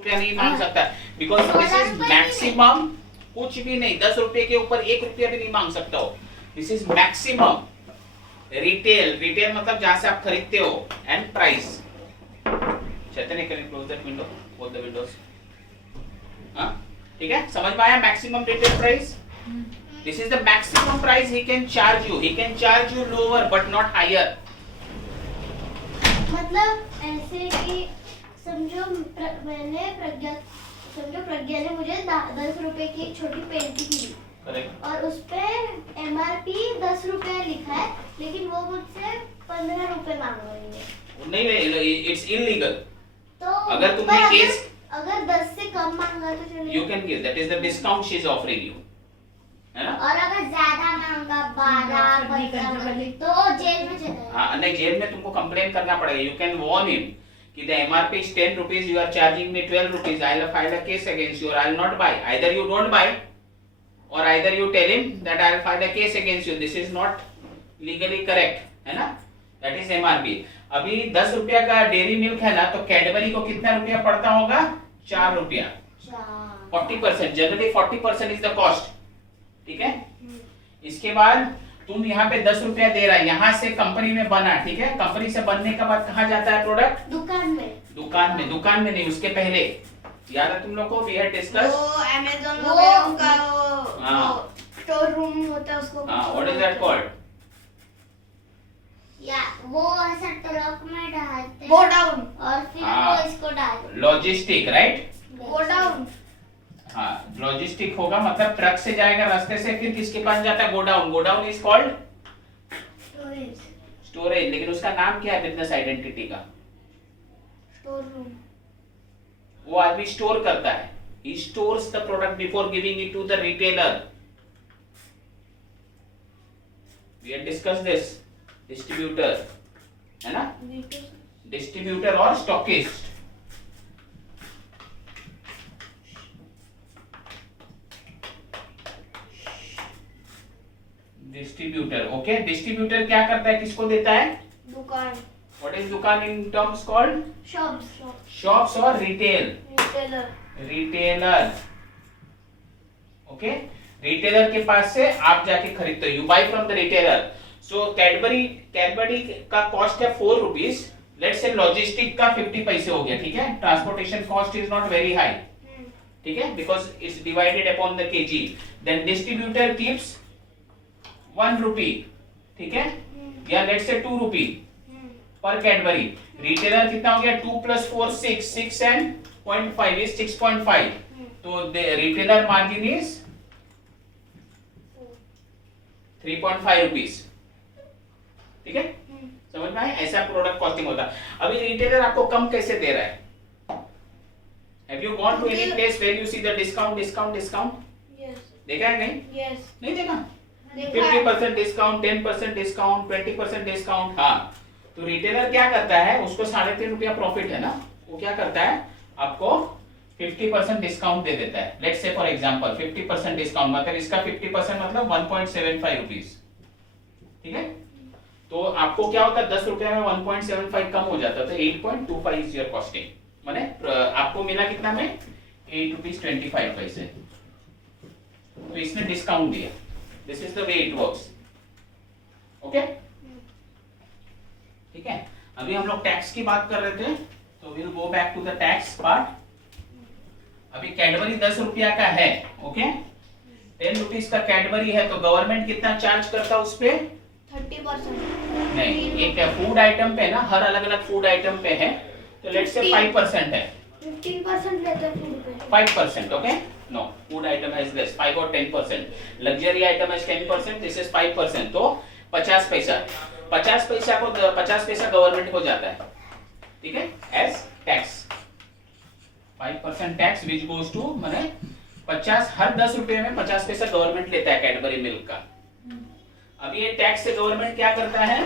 रुपया नहीं मांग सकता, बिकॉज दिस इज मैक्सिमम। कुछ भी नहीं, 10 रुपये के ऊपर 1 रुपया भी नहीं मांग सकता हो। This is maximum retail. Retail मतलब जहां से आप खरीदते हो, and price. Chaitanya can close that window, both the windows. हाँ ठीक है, समझ में आया? Maximum retail price, this is the maximum price he can charge you. He can charge you lower but not higher. मतलब ऐसे कि समझो प्रज्ञा ने मुझे 10 रुपए की एक छोटी पेंटिंग दी, करेक्ट, और उस पे MRP 10 रुपए लिखा है, लेकिन वो मुझसे 15 रुपए मांग रही है। नहीं, इट्स इलीगल। तो अगर तुमने केस, अगर 10 से कम मांगा तो चलेगा? You can give, that is the discount she is offering you, है ना? और अगर ज्यादा मांगा 12 15 तो जेल में चलेगा? हाँ नहीं, जेल में तुमको कंप्लेन करना पड़ेगा। यू कैन वॉर्न हिम कि the MRP is 10 rupees, you are charging me 12 rupees, I will file a case against you, or I will not buy. Either you don't buy, or either you tell him that I will file a case against you. This is not legally correct, है ना? That is MRP. अभी 10 रुपया का dairy milk है ना, तो Cadbury को कितना रुपया पड़ता होगा? 4 रुपया। 40%, जनरली 40% इज द कॉस्ट, ठीक है? इसके बाद तुम यहाँ पे 10 रुपया दे रहा है, यहाँ से कंपनी में बना, ठीक है? कंपनी से बनने के बाद कहाँ जाता है प्रोडक्ट? दुकान में। दुकान में नहीं, उसके पहले। याद है तुम लोग को? वी हैड डिस्कस वो Amazon वगैरह का हाँ स्टोर रूम होता है उसको। हाँ, व्हाट इज दैट कॉल्ड? या वो ऐसा ट्रक में डालते हैं गोडाउन। और फिर हाँ। वो इसको डालते हैं। Logistic, right? गोडाउन। हाँ, लॉजिस्टिक होगा मतलब ट्रक से जाएगा रास्ते से, फिर किसके पास जाता है? Godown. Godown is called storage, लेकिन उसका नाम क्या है बिजनेस आइडेंटिटी का? Store room. वो आदमी स्टोर करता है, he stores the product before giving it to the retailer. We had discussed this. Distributor, है ना? Distributor और stockist. Distributor, okay? डिस्ट्रीब्यूटर क्या करता है, किसको देता है? दुकान। व्हाट इज दुकान in terms called? Shops. Shops और retail. Retailer. Retailer, okay? Retailer के पास से आप जाके खरीदते हो, you buy from the retailer. So Cadbury का कॉस्ट है 4 रुपीज, लेट्स से लॉजिस्टिक का 50 पैसे हो गया, ठीक है? Transportation cost is not very high, ठीक है? Because it's divided upon the KG. Then distributor keeps 1 rupee, ठीक है? या लेट्स से 2 रुपी पर कैडबरी। रिटेलर कितना हो गया? 2 + 4 6 and 0.5 is 6.5, तो the retailer margin is 3.5 rupees, ठीक है? समझ में आया? ऐसा प्रोडक्ट कॉस्टिंग होता है। अभी रिटेलर आपको कम कैसे दे रहा है? Have you gone to any place where you see the discount? Yes. देखा है? नहीं, यस। नहीं देखा? देखा। 50% डिस्काउंट, 10% डिस्काउंट, 20% डिस्काउंट। हाँ, तो रिटेलर क्या करता है? उसको 3.5 रुपया प्रॉफिट है ना, वो क्या करता है? आपको 50% डिस्काउंट दे देता है। Let's say for example 50% discount मतलब इसका 50% मतलब 1.75 रुपीस, ठीक है? तो आपको क्या होता है? 10 रुपया में 1.75 कम हो जाता है, तो 8.25 इज योर कॉस्टिंग। माने आपको मिला कितना में? 8 रुपीस 25 पैसे। तो इसने डिस्काउंट दिया। This is the way it works, okay? ठीक है? अभी हम लोग टैक्स की बात कर रहे थे, तो will go back to the tax part. अभी कैडबरी 10 रुपया का है, ओके? 10 रुपीस का कैडबरी है, तो गवर्नमेंट कितना चार्ज करता है उस पे? 30%। नहीं, एक फूड आइटम पे ना, हर अलग अलग फूड आइटम पे है, तो लेट्स से 5% है। 15% लेते हैं फूड पे। 5%, okay? No, food item has less 5 और 10%। Luxury item has 10%, this is 5%, तो 50 पैसा। 50 पैसा को 50 पैसा गवर्नमेंट को जाता है, ठीक है? As tax. 5% tax which goes to, माने 50, हर 10 रुपए में 50 पैसा गवर्नमेंट लेता है कैडबरी मिल्क का। अभी ये टैक्स से गवर्नमेंट क्या करता है?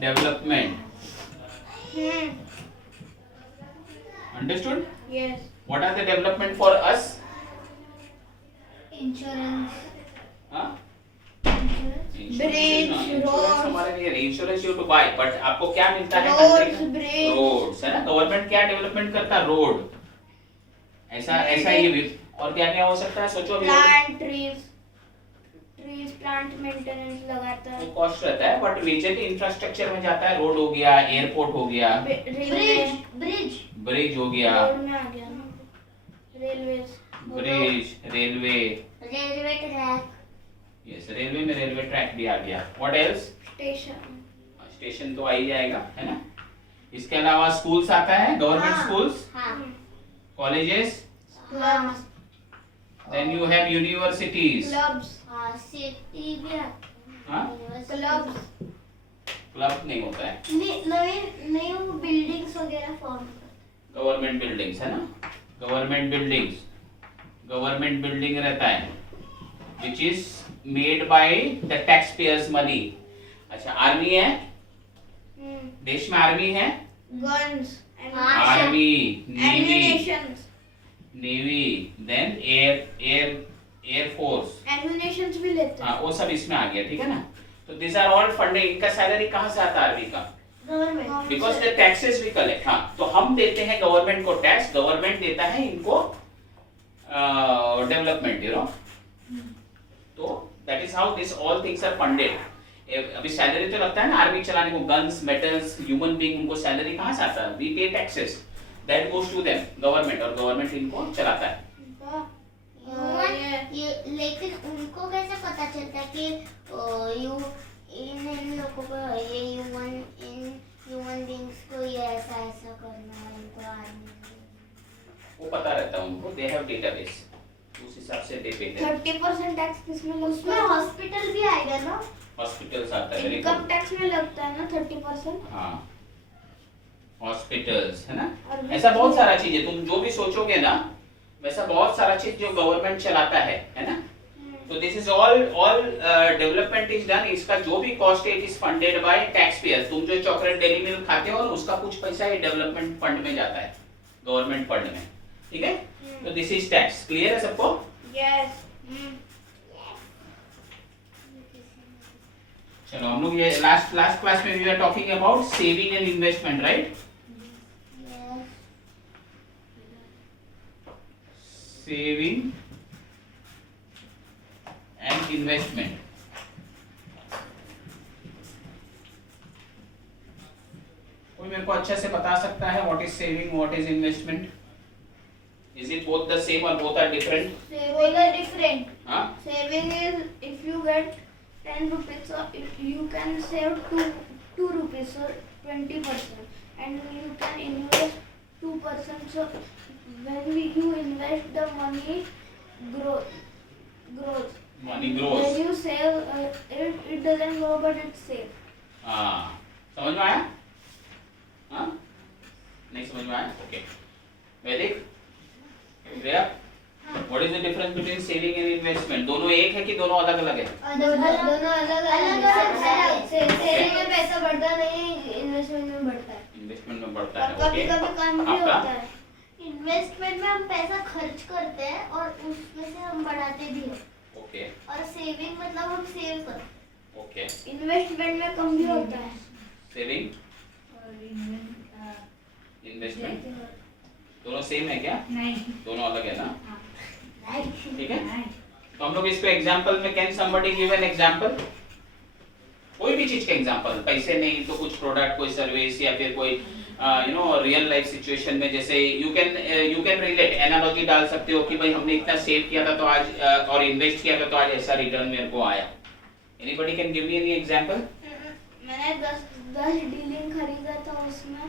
Development. Understood? Yes. What are the development for us? Insurance. हाँ, Bridge, roads. हमारे लिए insurance you to buy, but आपको क्या मिलता है? Roads, bridge. रोड्स, है ना? गवर्नमेंट क्या डेवलपमेंट करता है? रोड। ऐसा ऐसा ये भी। और क्या क्या हो सकता है सोचो अभी। प्लांट ट्रीज प्लांट मेंटेनेंस लगाता है। वो कॉस्ट रहता है बट मेजरली इंफ्रास्ट्रक्चर में जाता है। रोड हो गया, एयरपोर्ट हो गया, ब्रिज ब्रिज ब्रिज हो गया, रोड में आ गया ना, railways, bridge, railway, railway track, yes railway में रेलवे ट्रैक भी आ गया। What else? स्टेशन, स्टेशन तो आ ही जाएगा, है ना। इसके अलावा स्कूल्स आता है, गवर्नमेंट हाँ। स्कूल्स, हाँ colleges, clubs, then you have universities. Clubs, हाँ सिटी भी हाँ क्लब्स, क्लब नहीं होता है, नई नई वो बिल्डिंग्स वगैरह फॉर्म करते गवर्नमेंट बिल्डिंग्स है ना। गवर्नमेंट बिल्डिंग्स, गवर्नमेंट बिल्डिंग रहता है which is made by the taxpayers money. अच्छा आर्मी है, देश में आर्मी है, गन्स, हाँ। Army, navy, ammunitions, navy, then air force, ammunitions भी लेते हाँ हैं। वो सब इसमें आ गया, ठीक है ना। तो दिस आर ऑल फंडेड। इनका सैलरी कहाँ से आता है आर्मी का? Government because the taxes we collect. हाँ तो हम देते हैं गवर्नमेंट को टैक्स, गवर्नमेंट देता है इनको डेवलपमेंट, यू नो। तो that is how this all things are funded. अभी सैलरी तो लगता है ना आर्मी चलाने को, गन्स, मेटल्स, ह्यूमन बीइंग, उनको सैलरी कहाँ से आता है? We pay taxes, that goes to them government, और गवर्नमेंट इनको चलाता है। ये लेकिन उनको कैसे पता चलता है कि यू इन लोगों को ये ह्यूमन बीइंग्स को ये ऐसा ऐसा करना है, इनको आर्मी वो पता रहता है उनको, दे हैव डेटाबेस, उस हिसाब से दे पे 30% टैक्स किसमें लगता उसमें है? हॉस्पिटल भी आएगा ना। हॉस्पिटल्स आता है, वेरी इनकम गुड। टैक्स में लगता है ना 30%। हाँ हॉस्पिटल्स है ना, और ऐसा बहुत सारा चीज है। तुम जो भी सोचोगे ना वैसा बहुत सारा चीज जो गवर्नमेंट चलाता है ना। तो this is all development is done. इसका जो भी कॉस्ट है it is funded by tax payers. तुम जो चॉकलेट डेली मिल्क खाते हो उसका कुछ पैसा ये डेवलपमेंट फंड में जाता है, गवर्नमेंट फंड में, ठीक है। तो दिस इज टैक्स। क्लियर है सबको? यस। चलो हम लोग ये लास्ट क्लास में we are talking about saving and investment, right. Saving and investment. कोई मेरे को अच्छे से बता सकता है what is saving, what is investment? Is it both the same और both are different? Saving is different. हाँ Saving is if you get 10 rupees, so if you can save 2 rupees, so 20%, and you can invest 2%. So when you invest, the money grows. Money When grows. you save, it doesn't grow, but it's safe. हाँ समझ में आया? हाँ नहीं समझ में आया? Okay Vaidik, Priya, what is the difference between saving and investment? दोनों एक है कि दोनों अलग अलग है? दोनों अलग है। सेविंग में पैसा बढ़ता नहीं, इन्वेस्टमेंट में बढ़ता है। इन्वेस्टमेंट में बढ़ता और है, कभी ओके। कभी कम भी आपका? होता है। इन्वेस्टमेंट में हम पैसा खर्च करते हैं और उसमें से हम बढ़ाते भी हैं। ओके और सेविंग मतलब हम सेव करते हैं। ओके। इन्वेस्टमेंट में कम भी होता है। सेविंग, इन्वेस्टमेंट दोनों सेम है क्या? नहीं। दोनों अलग है ना, राइट। ठीक है। तो हम लोग इसको एग्जांपल में, can somebody give an example? कोई भी चीज का एग्जांपल, पैसे नहीं तो कुछ प्रोडक्ट, कोई सर्विस, या फिर कोई you know real life situation में, जैसे यू कैन रिलेट, एनालॉजी डाल सकते हो कि भाई हमने इतना सेव किया था तो आज और इन्वेस्ट किया था तो आज ऐसा रिटर्न मेरे को आया। Anybody can give me any example? मैंने 10 डीलिंग खरीदा था, उसमें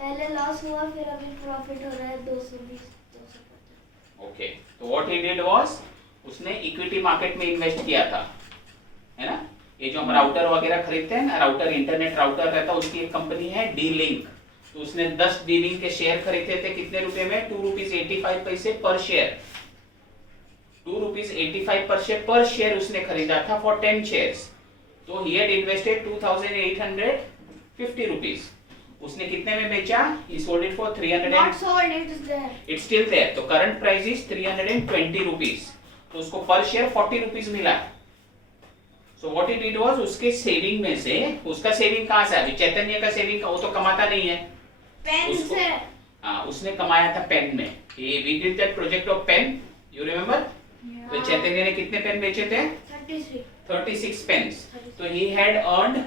पहले लॉस हुआ, फिर अभी प्रॉफिट हो रहा है 220 250। ओके तो व्हाट ही डिड वाज, उसने इक्विटी मार्केट में इन्वेस्ट किया था, है ना। ये जो हम राउटर वगैरह खरीदते हैं ना, राउटर, इंटरनेट राउटर रहता है, उसकी एक कंपनी है डी लिंक। तो उसने 10 डी लिंक के शेयर खरीदे थे, कितने रुपए में? 2 रुपीज 85 पैसे पर शेयर। 2 रुपीज 85 पर शेयर उसने खरीदा था फॉर 10 शेयर्स। तो ही हैड इन्वेस्टेड 2850 रुपीज। उसने कितने में बेचा? he sold it for 300 Not sold, it is there. it's still there। तो करंट प्राइस इज 320 रुपीज। तो उसको पर शेयर 40 रुपीज मिला। So what he did was, उसके सेविंग में से, उसका सेविंग कहाँ से? अभी चैतन्य का सेविंग वो तो कमाता नहीं है, पेन उसको- से। हाँ उसने कमाया था पेन में। we did that project of pen, you remember? तो चैतन्य ने कितने पेन बेचे थे? 33. 36 पेन्स. तो he had earned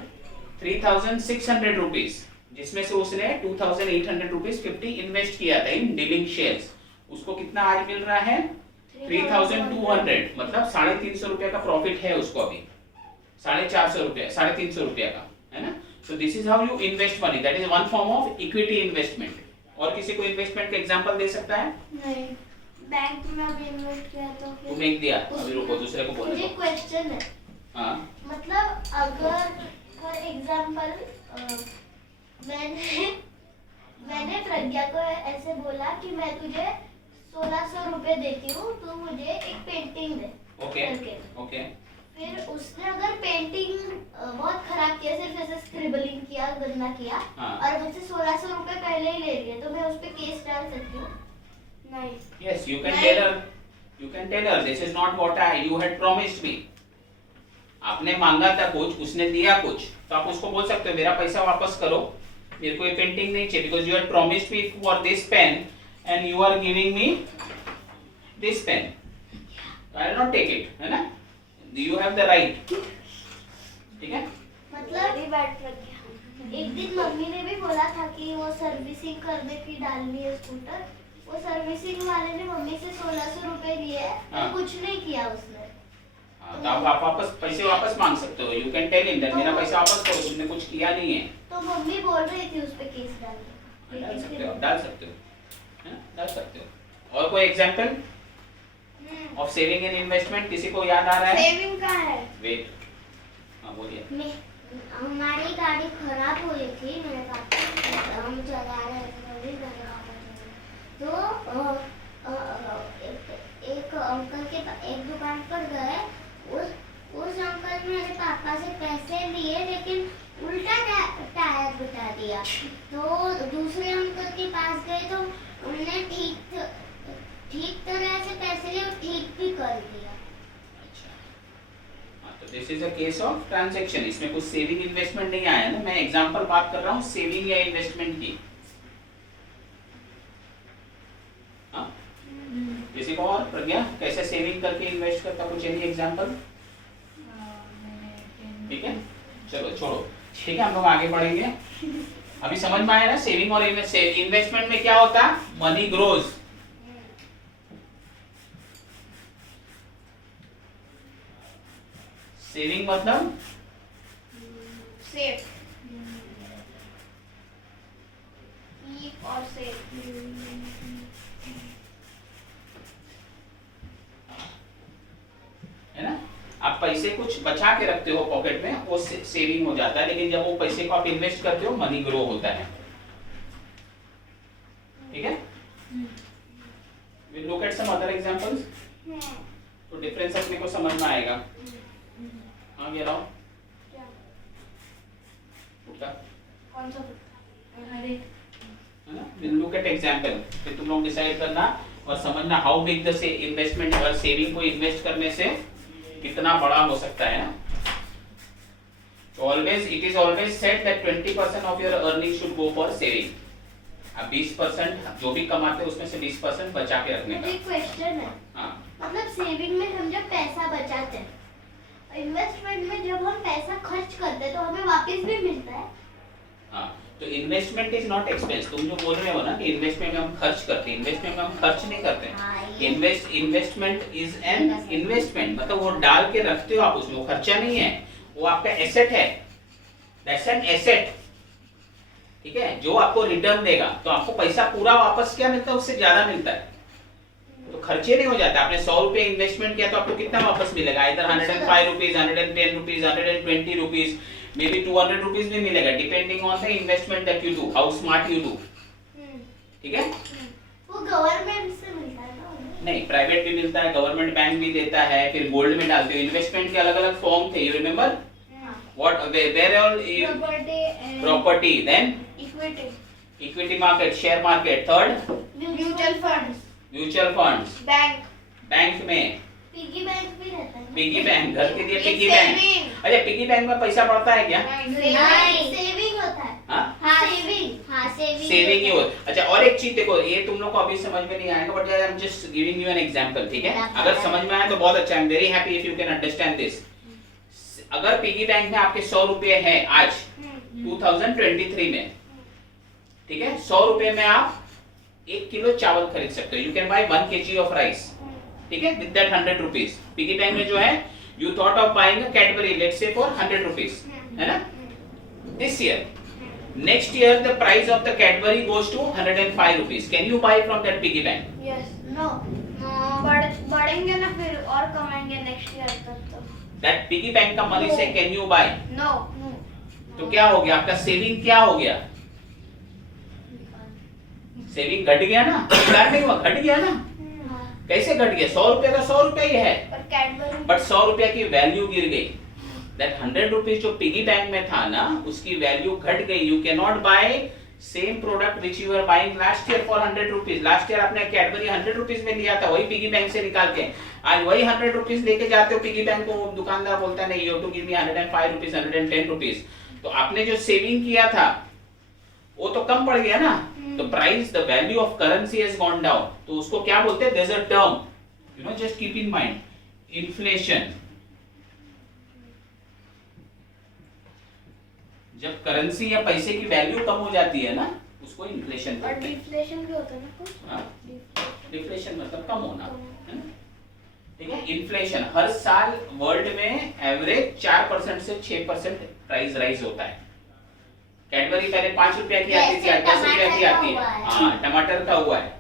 3,600 rupees, जिसमें से उसने 2,800 rupees 50 इन्वेस्ट किया था इन डीलिंग शेयर्स. उसको कितना आज मिल रहा है? 3,200. मतलब 350 रुपए का प्रॉफिट है उसको अभी. 450 रुपए, 350 रुपए का, है ना? So this is how you invest money. That is one form of equity investment. और किसी को इन्वेस्टमेंट का एग्जांपल दे सकता है? नहीं, बैंक में अभी इन्वेस्ट किया तो फिर तुमने एक दिया, अभी रुको दूसरे को बोलने मुझे दो. क्वेश्चन है. हाँ. मतलब अगर फॉर एग्जांपल मैंने प्रज्ञा को ऐसे बोला कि मैं तुझे 1600 रुपए देती हूँ, तू मुझे एक पेंटिंग दे. ओके. करके. ओके. फिर उसने अगर पेंटिंग बहुत खराब किया, सिर्फ ऐसे स्क्रिबलिंग किया, गंदा किया, हाँ. और मुझसे 1600 रुपए पहले ही ले लिए, तो मैं उस पे केस डाल सकती हूँ? नहीं. Yes, you can Right. tell her. You can tell her this is not what you had promised me. आपने मांगा था कुछ, उसने दिया कुछ, तो आप उसको बोल सकते हो मेरा पैसा वापस करो, मेरे को ये पेंटिंग नहीं चाहिए, because you had promised me for this pen and you are giving me this pen. I will not take it, है ना? You have the right. ठीक है? मतलब Very bad प्रज्ञा. एक दिन मम्मी ने भी बोला था कि वो सर्विसिंग करने की डालनी है स्कूटर. वो सर्विसिंग वाले ने मम्मी से 1600 रुपए लिए, हाँ. तो कुछ नहीं किया उसने. हाँ, तो आप वापस पैसे वापस मांग सकते हो. You can tell him that मेरा पैसा वापस करो, तुमने कुछ किया नहीं है. तो मम्मी बोल रही थी उस पे केस डालने. डाल सकते हो, डाल सकते हो, है ना? डाल सकते हो. और कोई example of saving and investment किसी को याद आ रहा है? सेविंग का है. वेट. हाँ बोलिए. हमारी गाड़ी खराब हुई थी, मेरे पापा हम चला रहे थे, तो एक अंकल के एक दुकान पर गए. उस अंकल ने मेरे पापा से पैसे लिए, लेकिन उल्टा टायर बता दिया. तो दूसरे अंकल के पास गए, तो उन्होंने ठीक तरह से पैसे लिए और ठीक भी कर दिया. अच्छा. हाँ, तो this is a case of transaction. इसमें कुछ सेविंग इन्वेस्टमेंट नहीं आया ना. मैं एग्जांपल बात कर रहा हूँ सेविंग या इन्वेस्टमेंट की. हाँ, किसी को और? प्रज्ञा कैसे सेविंग करके इन्वेस्ट करता, कुछ एनी एग्जांपल? ठीक है, चलो छोड़ो. ठीक है, हम लोग आगे बढ़ेंगे. अभी समझ में आया ना सेविंग और इन्वेस्टमेंट में क्या होता है? Money grows. सेविंग मतलब सेव. कीप और सेव. है ना? आप पैसे कुछ बचा के रखते हो पॉकेट में, वो सेविंग हो जाता है. लेकिन जब वो पैसे को आप इन्वेस्ट करते हो, मनी ग्रो होता है. ठीक है? We'll look at some other examples. तो डिफरेंस अपने को समझ में आएगा. आगे लाओ. क्या? उठा. कौन सा? अरे है ना? We'll look at example. फिर तुम लोग डिसाइड करना और समझना हाउ बिग द इन्वेस्टमेंट और सेविंग को इन्वेस्ट करने से कितना बड़ा हो सकता है ना. So always it is always said that 20% of your earnings should go for saving. अब 20% जो भी कमाते हैं उसमें से 20% बचा के रखने मुझे का. क्वेश्चन है. हाँ. मतलब सेविंग में हम जब पैसा बचाते हैं, इन्वेस्टमेंट में जब हम पैसा खर्च करते हैं, तो हमें वापस भी मिलता है. हाँ, तो इन्वेस्टमेंट इज नॉट एक्सपेंस. तुम जो बोल रहे हो ना कि इन्वेस्टमेंट में हम खर्च करते हैं, इन्वेस्टमेंट में हम खर्च नहीं करते हैं. हाँ, ये इन्वेस्टमेंट इज एन इन्वेस्टमेंट. मतलब वो डाल के रखते हो आप उसमें, वो खर्चा नहीं है, वो आपका एसेट है. That's an asset. ठीक है, जो आपको रिटर्न देगा. तो आपको पैसा पूरा वापस क्या मिलता है? उससे ज्यादा मिलता है. तो खर्चे नहीं हो जाते. आपने 100 रुपए इन्वेस्टमेंट किया तो आपको कितना वापस मिलेगा? इधर 105 rupees, 110 rupees, 120 rupees, may be 200 rupees भी मिलेगा, depending on the investment that you do, how smart you do. ठीक है? वो गवर्नमेंट से मिलता है ना? नहीं, प्राइवेट भी मिलता है, गवर्नमेंट बैंक भी देता है, फिर गोल्ड में डालते हो. इन्वेस्टमेंट के अलग अलग फॉर्म थे. You remember what were all? Property, then equity. Equity market, share market. Third mutual funds. Mutual funds. Bank. Bank में पिगी बैंक भी रहता है. पिगी बैंक, घर के लिए It's पिगी बैंक. saving. अरे पिगी बैंक में पैसा पड़ता है क्या? नहीं, सेविंग होता है. हाँ सेविंग सेविंग ही हो। अच्छा और एक चीज देखो, ये तुम लोग को अभी समझ में नहीं आएगा, but I am just giving you an example, ठीक है? अगर समझ में आए तो बहुत अच्छा, I am very happy if you can understand this. अगर पिगी बैंक में आपके 100 रुपए हैं आज 2023 में, ठीक है, 100 रुपए में आप 1 किलो चावल खरीद सकते हो। You can buy 1 kg of rice, ठीक है, with that 100 rupees. Piggy bank में जो है, you thought of buying a Cadbury let's say for 100 rupees, है ना? This year, next year the price of the Cadbury goes to 105 rupees. Can you buy from that piggy bank? Yes. No. बढ़ेंगे ना फिर और कमाएंगे next year तक तो। That piggy bank का money से can you buy? No. तो क्या हो गया आपका सेविंग? क्या हो गया? सेविंग घट गया ना? बेकार नहीं हुआ, घट गया ना? कैसे घट गया? 100 रुपए का 100 रुपए ही है, पर कैडबरी बट 100 रुपए की वैल्यू गिर गई। That 100 रुपीज जो पिगी बैंक में था ना, उसकी वैल्यू घट गई। You can not buy same product which you are buying last year for 100 rupees. Last year आपने कैडबरी 100 रुपीज में लिया था, वही पिगी बैंक से निकाल के आज वही 100 रुपीज लेके जाते हो पिगी बैंक को, दुकानदार बोलता है नहीं, you have to give me 105 rupees, 110 rupees. तो आपने जो सेविंग किया था वो तो कम पड़ गया ना, तो price, the value of currency has gone down. तो उसको क्या बोलते हैं? There is a term, you know, just keep in mind, inflation. जब करेंसी या पैसे की वैल्यू कम हो जाती है ना, उसको इन्फ्लेशन और बोलते हैं। डिफ्लेशन भी होता है ना कुछ? हाँ? डिफ्लेशन। डिफ्लेशन मतलब कम होना, है ना? ठीक है, इन्फ्लेशन हर साल वर्ल्ड में एवरेज 4% से 6% प्राइस राइज होता है। कैडबरी पहले 5 रुपया की आती थी, 10 रुपया की आती है। हाँ, टमाटर का हुआ है।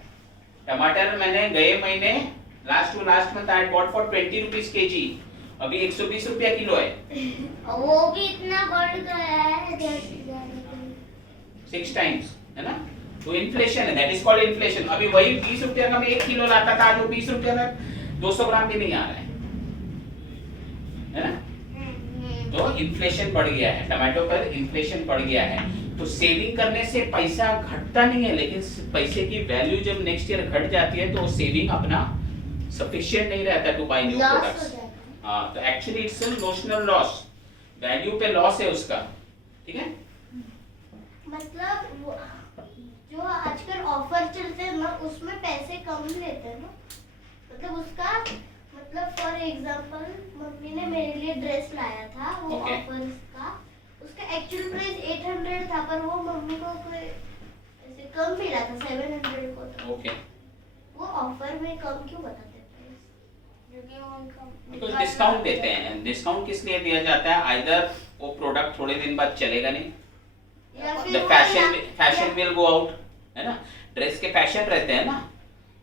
टमाटर मैंने गए महीने last to last month I bought for 20 rupees KG, अभी 120 रुपया किलो है। वो भी इतना बढ़ गया है 6 टाइम्स, है ना? तो इन्फ्लेशन है, दैट इज कॉल्ड इन्फ्लेशन। अभी वही 20 रुपया का मैं 1 किलो लाता था, जो 20 रुपया में 200 ग्राम भी नहीं आ रहा है ना? तो इन्फ्लेशन बढ़ गया है, टमाटो पर इन्फ्लेशन बढ़ गया है। तो सेविंग करने से पैसा घटता नहीं है, लेकिन पैसे की वैल्यू जब नेक्स्ट ईयर घट जाती है तो सेविंग अपना सफिशिएंट नहीं रहता टू बाय न्यू प्रोडक्ट्स। हाँ, तो actually it's a notional loss, value पे लॉस है उसका, ठीक है? मतलब जो आजकल ऑफर चलते हैं ना, उसमें पैसे कम लेते हैं ना, मतलब उसका मतलब फॉर एग्जांपल मम्मी ने मेरे लिए ड्रेस लाया था, वो Okay. ऑफर्स का, उसका एक्चुअल प्राइस 800 था, पर वो मम्मी को कोई ऐसे कम मिला था 700 को। तो ओके, वो ऑफर में कम क्यों बताते हैं प्राइस? क्योंकि वो उनका बिकॉज़ डिस्काउंट देते हैं। डिस्काउंट किस लिए दिया जाता है? आइदर वो प्रोडक्ट थोड़े दिन बाद चलेगा नहीं, या द फिर फैशन विल गो आउट, है ना? ड्रेस के फैशन रहते हैं ना,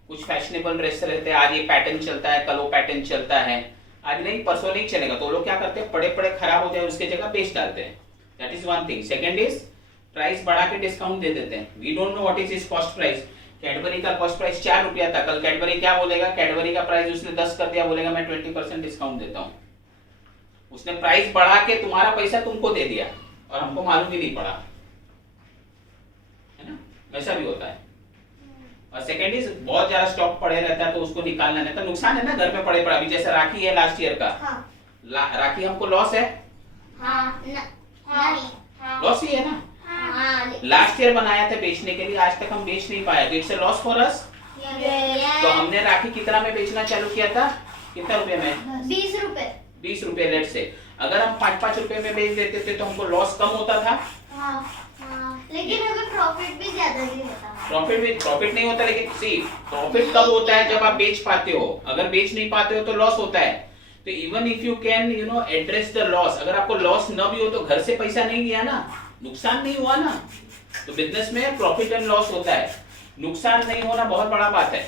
कुछ फैशनेबल ड्रेस रहते हैं, आज ये पैटर्न चलता है, कल वो पैटर्न चलता है, आज नहीं परसों नहीं चलेगा, तो लोग क्या करते हैं, पड़े पड़े खराब हो जाए उसके जगह बेच डालते हैं। That is one thing. Second is price बढ़ा के डिस्काउंट दे देते हैं। We don't know what is his cost price. Cadbury का कॉस्ट प्राइस 4 रुपया था, कल कैडबरी क्या बोलेगा? कैडबरी का प्राइस उसने 10 कर दिया, बोलेगा मैं 20% डिस्काउंट देता हूँ। उसने प्राइस बढ़ा के तुम्हारा पैसा तुमको दे दिया और हमको मालूम ही नहीं पड़ा, है ना? वैसा भी होता है। और सेकंड इज बहुत ज्यादा स्टॉक पड़े रहता है तो उसको निकालना नहीं, तो नुकसान है ना, घर में पड़े पड़ा। अभी जैसे राखी है लास्ट ईयर का, हाँ राखी हमको लॉस है, लॉस ही है ना। लास्ट ईयर बनाया था बेचने के लिए, आज तक हम बेच नहीं पाए, तो it's a loss for us. तो हमने राखी कितना में बेचना चालू किया था? कितना रुपए में? 20 रुपए। 20 रुपए लेट से। अगर हम 5-5 रुपए में बेच देते थे तो हमको लॉस कम होता था, लेकिन हमें प्रॉफिट भी ज्यादा नहीं होता। प्रॉफिट नहीं होता, लेकिन सी प्रॉफिट कब होता है? जब आप बेच पाते हो। अगर बेच नहीं पाते हो तो लॉस होता है। तो even if you can you know address the loss, अगर आपको लॉस न भी हो तो घर से पैसा नहीं गया ना, नुकसान नहीं हुआ ना। तो बिजनेस में प्रॉफिट एंड लॉस होता है, नुकसान नहीं होना बहुत बड़ा बात है,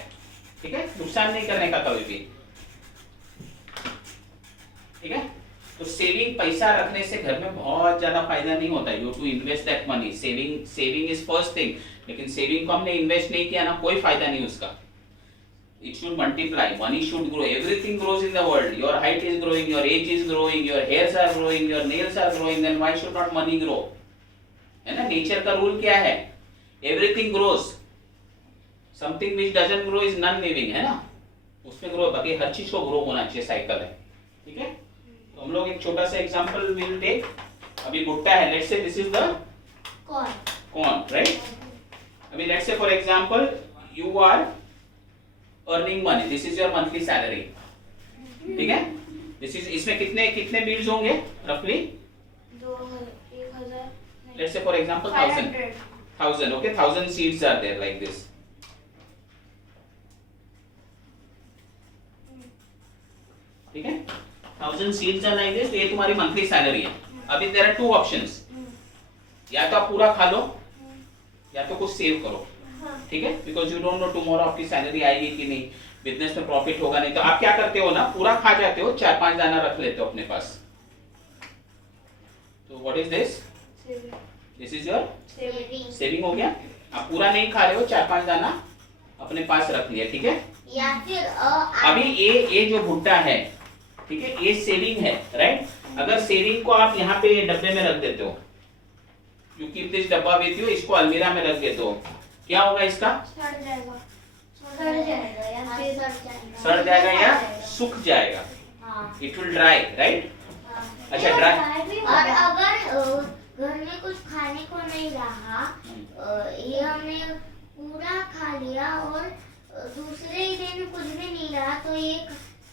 ठीक है? नुकसान नहीं करने का कभी भी, ठीक है? तो सेविंग, पैसा रखने से घर में बहुत ज्यादा फायदा नहीं होता है। You to invest that money. Saving is first thing, लेकिन सेविंग को हमने इन्वेस्ट नहीं किया ना, कोई फायदा नहीं उसका। It should multiply, money should grow, everything grows in the world. Your height is growing, your age is growing, your hairs are growing, your nails are growing, then why should not money grow? है ना? Nature का rule क्या है? Everything grows. Something which doesn't grow is non-living, है ना? उसमें grow, बाकी हर चीज को ग्रो होना चाहिए, साइकिल है, ठीक है? तो हम लोग एक छोटा सा एग्जांपल विल टेक। अभी भुट्टा है, let's say this is the corn, right? अभी let's say for example you are earning money, this is your monthly salary, ठीक है? This is, इसमें कितने beads होंगे roughly? 1000 Let's say for example 1000, okay, 1000 seeds are there like this. ठीक है, 1000 seeds are like this, तो ये तुम्हारी मंथली सैलरी है. अभी there are two options, या तो आप पूरा खा लो या तो कुछ सेव करो, ठीक है, because you don't know tomorrow आपकी सैलरी आएगी कि नहीं, बिजनेस में प्रॉफिट होगा नहीं, तो आप क्या करते हो ना, पूरा खा जाते हो, 4-5 दाना रख लेते हो अपने पास. तो what is this? This is your saving हो गया. आप पूरा नहीं खा रहे हो, 4-5 दाना अपने पास रख लिया, ठीक है. या फिर अभी ये जो भुट्टा है, ठीक है, ये सेविंग है, राइट. अगर सेविंग को आप यहाँ पे डब्बे में रख देते हो, यू कीप दिस डब्बा विद यू, इसको अलमीरा में रख देते हो, क्या होगा इसका? सड़ जाएगा या सूख जाएगा. It will dry, right. अच्छा, ड्राई. और अगर घर में कुछ खाने को नहीं रहा, ये हमने पूरा खा लिया और दूसरे ही दिन कुछ भी नहीं रहा, तो ये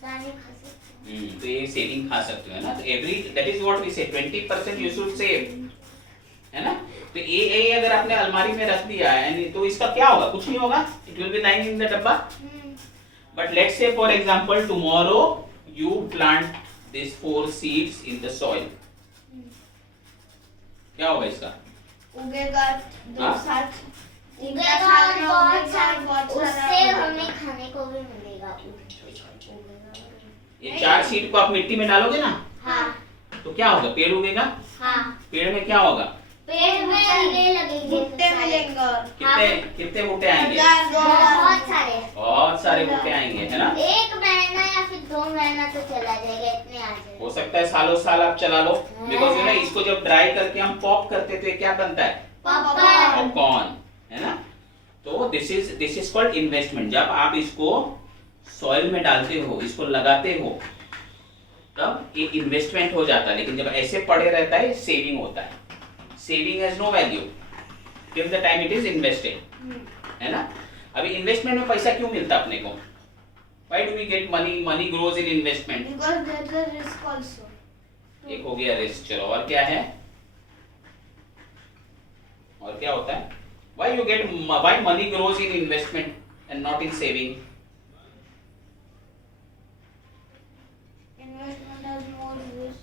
दाने खा सकते हैं. तो ये सेविंग खा सकते हो ना. तो every, that is what we say, 20% you should save, है ना. तो ये अगर आपने अलमारी में रख दिया है तो इसका क्या होगा? कुछ नहीं होगा. It will be lying in the डब्बा. But let's say for example tomorrow you plant this 4 seeds in the soil, क्या होगा इसका? उगेगा, उगेगा और बहुत उससे हमें खाने को भी मिलेगा. ये 4 सीड को आप मिट्टी में डालोगे ना, हाँ. तो क्या होगा? पेड़ उगेगा. हाँ. पेड़ में क्या होगा? पेड़ में कीड़े लगेंगे. भुट्टे मिलेंगे और कितने भुट्टे आएंगे? बहुत सारे भुट्टे आएंगे, है ना. 1 महीना या फिर 2 महीना तो चला जाएगा, इतने आ जाएगा. हो सकता है सालों साल आप चला लो, बिकॉज यू नो इसको जब ड्राई करके हम पॉप करते तो ये क्या बनता है? पॉपकॉर्न, है ना. तो दिस इज कॉल्ड इन्वेस्टमेंट. जब आप इसको सॉइल में डालते हो, इसको लगाते हो, तब ये इन्वेस्टमेंट हो जाता है. लेकिन जब ऐसे पड़े रहता है, सेविंग होता है. Saving has no value till the time it is invested, है ना. अभी इन्वेस्टमेंट में पैसा क्यों मिलता अपने को? Why do we get money? Money grows in investment. because there's a risk also. एक हो गया रिस्क. चलो, और क्या है? और क्या होता है? Why you get, why money grows in investment and not in saving? Investment has more risk.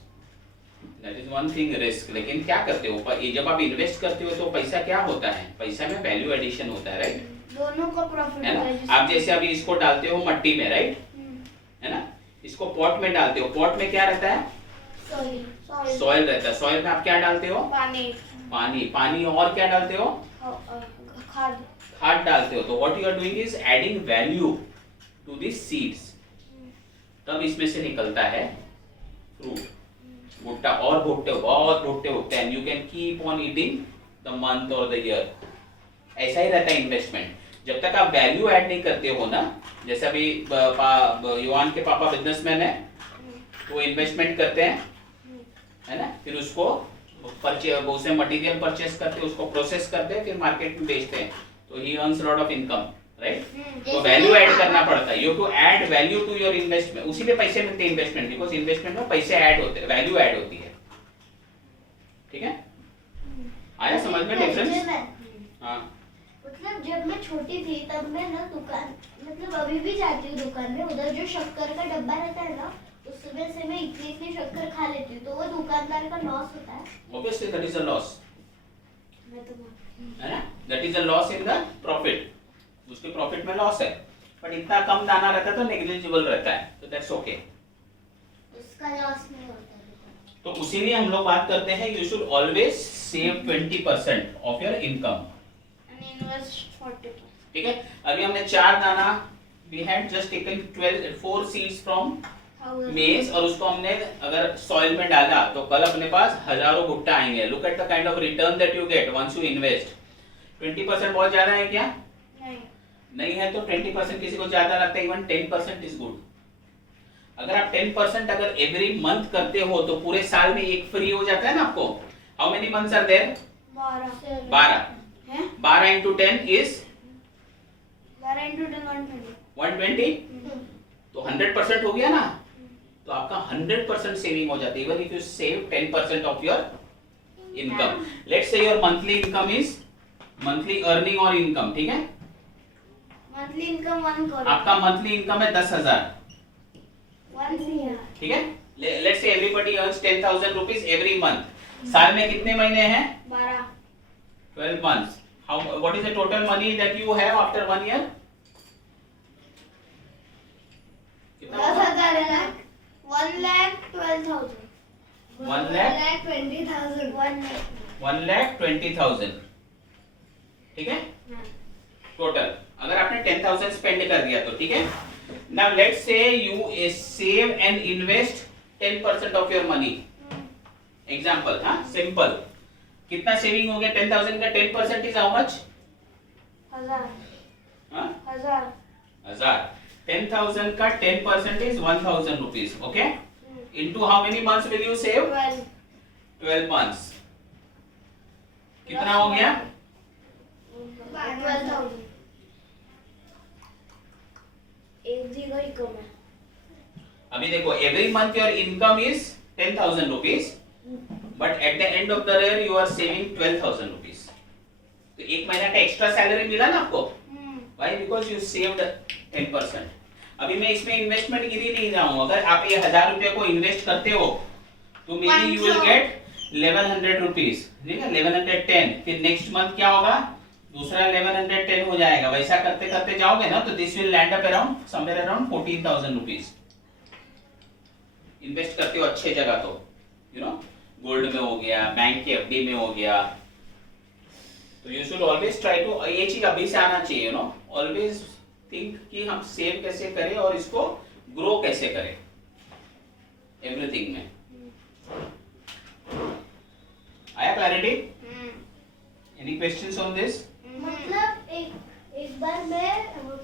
That is one thing, risk. लेकिन क्या करते हो? ये जब आप इन्वेस्ट करते हो तो पैसा क्या होता है? पैसा में वैल्यू एडिशन होता है, राइट. दोनों का प्रॉफिट है ना. आप जैसे अभी इसको डालते हो मट्टी में, राइट, है ना. इसको पॉट में डालते हो. पॉट में क्या रहता है? सॉइल रहता है. सॉइल में आप क्या डालते हो? पानी और क्या डालते हो? खाद डालते हो. तो what you are doing is adding value to this seeds. तब इसमें से निकलता है फ्रूट, भुट्टा. और बहुत भुट्टे उगते हैं. You can keep on eating the month और द ईयर. ऐसा ही रहता है इन्वेस्टमेंट. जब तक आप वैल्यू ऐड नहीं करते हो ना, जैसे अभी युवान के पापा बिजनेसमैन है, तो इन्वेस्टमेंट करते हैं, है ना. फिर उसको उसे मटेरियल परचेस करते हैं, उसको प्रोसेस करते हैं, फिर मार्केट में बेचते हैं. तो he earns lot of income, right. तो वैल्यू ऐड करना पड़ता है. You to add value to your investment. उसी में पैसे मिलते हैं इन्वेस्टमेंट, बिकॉज इन्वेस्टमेंट में पैसे ऐड होते हैं, वैल्यू ऐड होती है. ठीक है, आया समझ में डिफरेंस? हाँ. मतलब जब मैं छोटी थी तब मैं ना दुकान, मतलब अभी भी जाती हूँ दुकान में, उधर जो शक्कर का डब्बा रहता है ना, उसमें से मैं इतनी शक्कर खा लेती हूँ, तो वो दुकानदार का लॉस होता है. Obviously that is a loss, मैं तो है ना. That is a loss in the profit. उसके प्रॉफिट में लॉस है, बट इतना कम दाना रहता है तो नेग्लिजिबल रहता है, तो दैट्स ओके. उसका लॉस नहीं होता है. तो उसीलिए हम लोग बात करते हैं you should always save 20% of your income. Invest 40%. ठीक है. अभी हमने 4 दाना, we had just taken 4 seeds from maize, और उसको हमने अगर सॉइल में डाला तो कल अपने पास हजारों भुट्टा आएंगे. Look at the kind of return that you get once you invest. 20% बहुत ज्यादा है क्या? नहीं है. तो 20% किसी को ज्यादा लगता है, इवन 10% इज गुड. अगर आप 10% अगर एवरी मंथ करते हो तो पूरे साल में एक फ्री हो जाता है ना आपको. How many months are there? 12 हैं 12 into 10 is 12 into 10 120 120 तो 100% हो गया ना, तो आपका 100% सेविंग हो जाती है even if you save 10% of your income. Let's say your monthly income is monthly earning और इनकम, ठीक है, मंथली इनकम 1 करोड़ आपका मंथली इनकम है 10,000, 1 CR ठीक है। Let's say everybody earns 10,000 rupees every month. साल में कितने महीने हैं? 12 12 months. What is the total money that you have after 1 year? कितना होगा? 10,000 1,12,000 1 lakh 1,20,000 1,20,000, ठीक है टोटल। अगर आपने 10,000 स्पेंड कर दिया तो ठीक है। Now let's say you save and invest 10% of your money, example, हाँ सिंपल। कितना सेविंग हो गया 10,000 का 10% इज हाउ मच? 1000 हाँ 1000 1000। 10,000 का 10% is 1,000 rupees, okay. Into how many months will you save? 12 months। कितना हो गया? 12,000 एक जीरो ही कम है। अभी देखो every month your income is 10,000 rupees but at the end of the year you are saving 12,000 rupees. तो एक महीना का एक्स्ट्रा सैलरी मिला ना आपको, व्हाई? Because you saved 10%। अभी मैं इसमें इन्वेस्टमेंट गिरी नहीं रहा हूं। अगर आप ये 1,000 रुपए को इन्वेस्ट करते हो तो may be you will get 1100 rupees, ठीक है, 1110। फिर नेक्स्ट मंथ क्या होगा? दूसरा 1110 हो जाएगा। वैसा करते करते जाओगे ना तो this will land up around somewhere around 14,000 rupees. Invest करते हो अच्छे जगह तो यू नो गोल्ड में हो गया, बैंक के एफडी में हो गया। तो you should always try to, ये चीज अभी से आना चाहिए, यू नो, ऑलवेज थिंक कि हम सेव कैसे करें और इसको ग्रो कैसे करें एवरीथिंग में। आया clarity? Any questions on this? मतलब एक बार मैं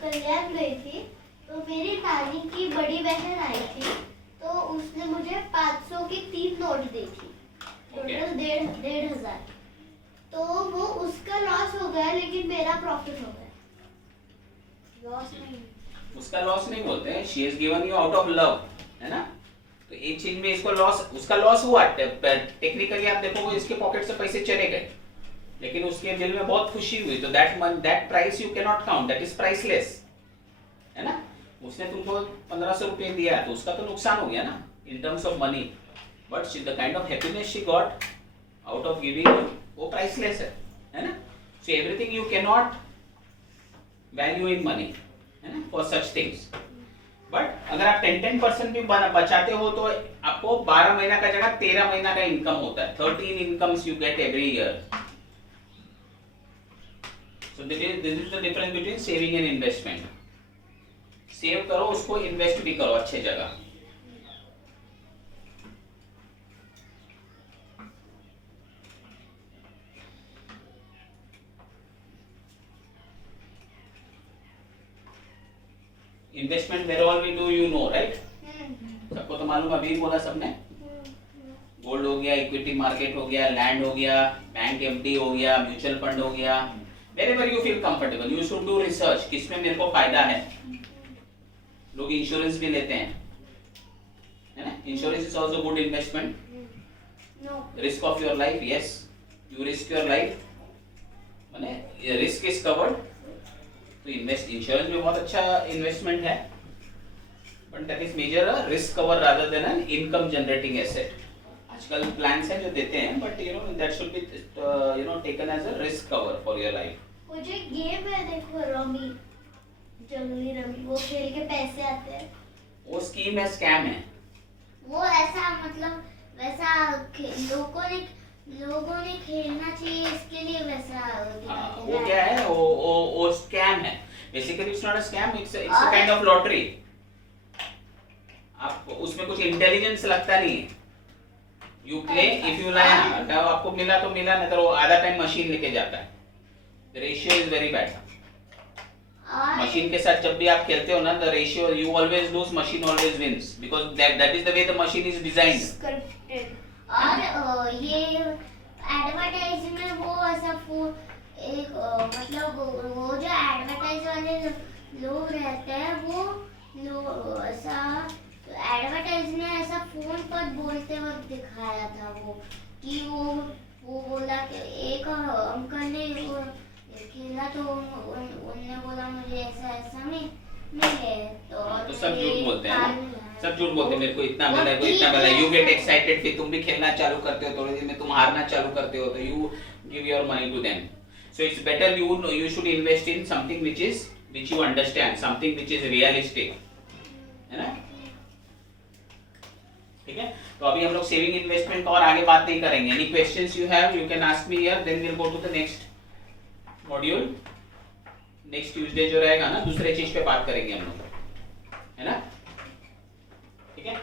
कल्याण गई थी तो मेरी नानी की बड़ी बहन आई थी तो उसने मुझे 500 की 3 नोट दी थी, टोटल 1,500। तो वो उसका लॉस हो गया लेकिन मेरा प्रॉफिट हो गया। लॉस नहीं, उसका लॉस नहीं बोलते हैं, she has given you out of love, है ना। तो एक चीज में इसको लॉस, उसका लॉस हुआ, टेक्निकली आप देखोगे इसके पॉकेट से पैसे चले गए लेकिन उसके दिल में बहुत खुशी हुई। तो that price you can not count, that is priceless, है ना। उसने तुमको 1,500 रुपए दिया तो उसका तो नुकसान हो गया ना in terms of money, but the kind of happiness she got out of giving वो प्राइसलेस है ना। So everything you can not value in money, है ना, फॉर सच थिंग्स। बट अगर आप 10% भी बचाते हो तो आपको 12 महीना का जगह 13 महीना का इनकम होता है। 13 incomes you get every year. So this is the difference between saving and investment. Save करो उसको, इन्वेस्ट भी करो अच्छे जगह। Investment where all we do you know, right? सबको तो मालूम, अभी बोला सबने। गोल्ड हो गया, इक्विटी मार्केट हो गया, लैंड हो गया, बैंक एफडी हो गया, म्यूचुअल फंड हो गया। Wherever you feel comfortable, you should do research किसमें मेरे को फायदा है। लोग इंश्योरेंस भी लेते हैं, है ना। Insurance is also good investment. No risk of your life, yes, you risk your life, माने रिस्क इज कवर्ड। तो इंश्योरेंस भी बहुत अच्छा इन्वेस्टमेंट है, but that is major a risk cover rather than an income generating asset. आजकल plans हैं जो देते हैं, but you know that should be you know taken as a risk cover for your life. वो जो game है देखो, rummy, जंगली रमी, वो खेल के पैसे आते हैं, वो स्कीम है, स्कैम है। वो ऐसा मतलब वैसा लोगों ने खेलना चाहिए इसके लिए वैसा दिखाते वो हैं। क्या है, वो स्कैम है। Basically it's not a scam, it's a kind of lottery. आप उसमें कुछ इंटेलिजेंस लगता नहीं है। You play, if you line आपको मिला तो मिला, नहीं तो वो आधा टाइम मशीन लेके जाता है। The ratio is very bad. Machine के साथ जब भी आप खेलते हो ना, the ratio you always lose, machine always wins, because that is the way the machine is designed. Scripted. और ये एडवर्टाइज में वो ऐसा एक मतलब वो जो एडवर्टाइज वाले लोग रहते हैं वो लोग ऐसा एडवर्टाइज में ऐसा फोन पर बोलते वक्त दिखाया था वो कि वो बोला कि एक अंकल ने वो खेला तो उनने बोला मुझे ऐसा ऐसा मिले तो सब झूठ बोलते हैं ना, सब झूठ बोलते हैं, मेरे को इतना मिला, वो इतना ठीक मिला। है। यू गेट एक्साइटेड, फिर तुम भी खेलना चालू करते हो, थोड़ी देर में तुम हारना चालू करते हो, तो you give your money to them. So it's better you should invest in something which you understand, something which is realistic, है ना? ठीक है, तो अभी हम लोग सेविंग इन्वेस्टमेंट का और आगे बात नहीं करेंगे। Any questions you have you can ask me here, then will go to the next module. Next Tuesday जो रहेगा ना, दूसरे चीज पे बात करेंगे हम लोग, है ना? ठीक है।